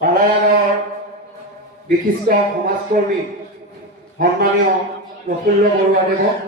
পালায়ানৰ বিশিষ্ট সমাজকৰ্মী সন্মানীয় প্ৰফুল্ল বৰুৱাদেৱক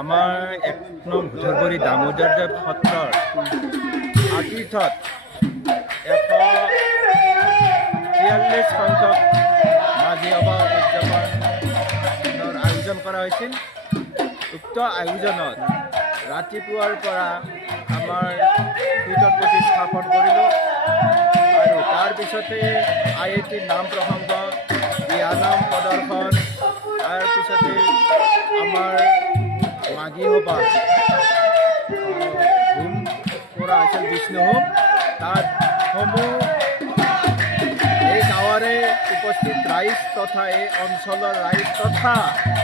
আমাৰ ১ নং ভুটৰবৰী দামোদৰদেৱ সত্ৰৰ আতীৰ্থত ১৪৩ সংখ্যক মাঘী সভা উদযাপনৰ আয়োজন কৰা হৈছিল। উক্ত আয়োজনত ৰাতিপুৱাৰ পৰা আমাৰ কীৰ্তন পুথি স্থাপন কৰিলোঁ আৰু তাৰপিছতে আয়তী নাম প্ৰসংগ, দিহানাম প্ৰদৰ্শন, তাৰপিছতে আমাৰ মাঘী সভা হোম কৰা হৈছিল, বিষ্ণু হোম। তাত সমূহ এই গাঁৱৰে উপস্থিত ৰাইজ তথা এই অঞ্চলৰ ৰাইজ তথা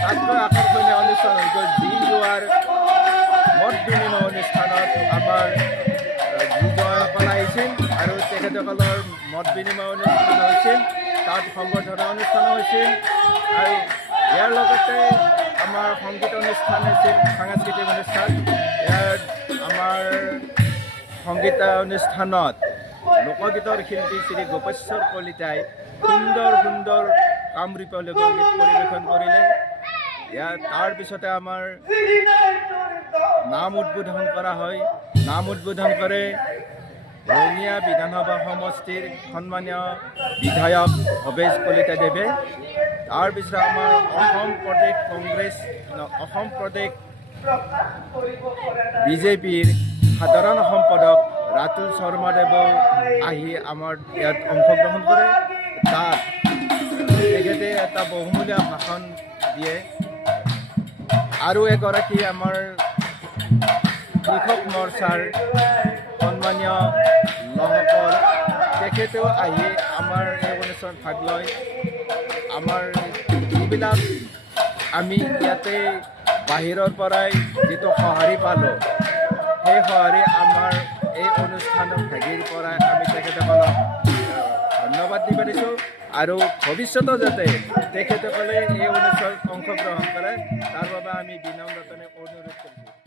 তাতকৈ আকৰ্ষণীয় অনুষ্ঠান হৈ গ'ল যি যোৱাৰ মত বিনিময় অনুষ্ঠানত আমাৰ যিসকল আহিছিল আৰু তেখেতসকলৰ মত বিনিময় অনুষ্ঠান হৈছিল, তাত সংবৰ্ধনা অনুষ্ঠান হৈছিল আৰু ইয়াৰ লগতে আমাৰ সংগীত অনুষ্ঠান হৈছিল, সাংস্কৃতিক অনুষ্ঠান। ইয়াত আমাৰ সংগীত অনুষ্ঠানত লোকগীতৰ শিল্পী শ্ৰী গোপেশ্বৰ কলিতাই সুন্দৰ সুন্দৰ কামৰূপ লোকগীত পৰিৱেশন কৰিলে। ইয়াত তাৰপিছতে আমাৰ নাম উদ্বোধন কৰা হয়। নাম উদ্বোধন কৰে ৰঙিয়া বিধানসভা সমষ্টিৰ সন্মানীয় বিধায়ক ভৱেশ কলিতাদেৱে। তাৰপিছত আমাৰ অসম প্ৰদেশ বিজেপিৰ সাধাৰণ সম্পাদক ৰাতুল শৰ্মাদেৱেও আহি আমাৰ ইয়াত অংশগ্ৰহণ কৰে। তাত তেখেতে এটা বহুমূলীয়া ভাষণ দিয়ে। আৰু এগৰাকী আমাৰ কৃষক মৰ্চাৰ সন্মানীয় লোকসকল, তেখেতেও আহি আমাৰ এই অনুষ্ঠানত ভাগ লয়। আমাৰ যিবিলাক আমি ইয়াতে বাহিৰৰ পৰাই যিটো সঁহাৰি পালোঁ, সেই সঁহাৰি আমাৰ এই অনুষ্ঠানৰ ভাগিৰ পৰাই আমি তেখেতসকলক ধন্যবাদ দি পাৰিছোঁ আৰু ভৱিষ্যতে যাতে তেখেতসকলে এই অনুষ্ঠানত অংশগ্ৰহণ কৰে তাৰ বাবে আমি বিনম্ৰতাৰে অনুৰোধ কৰিছোঁ।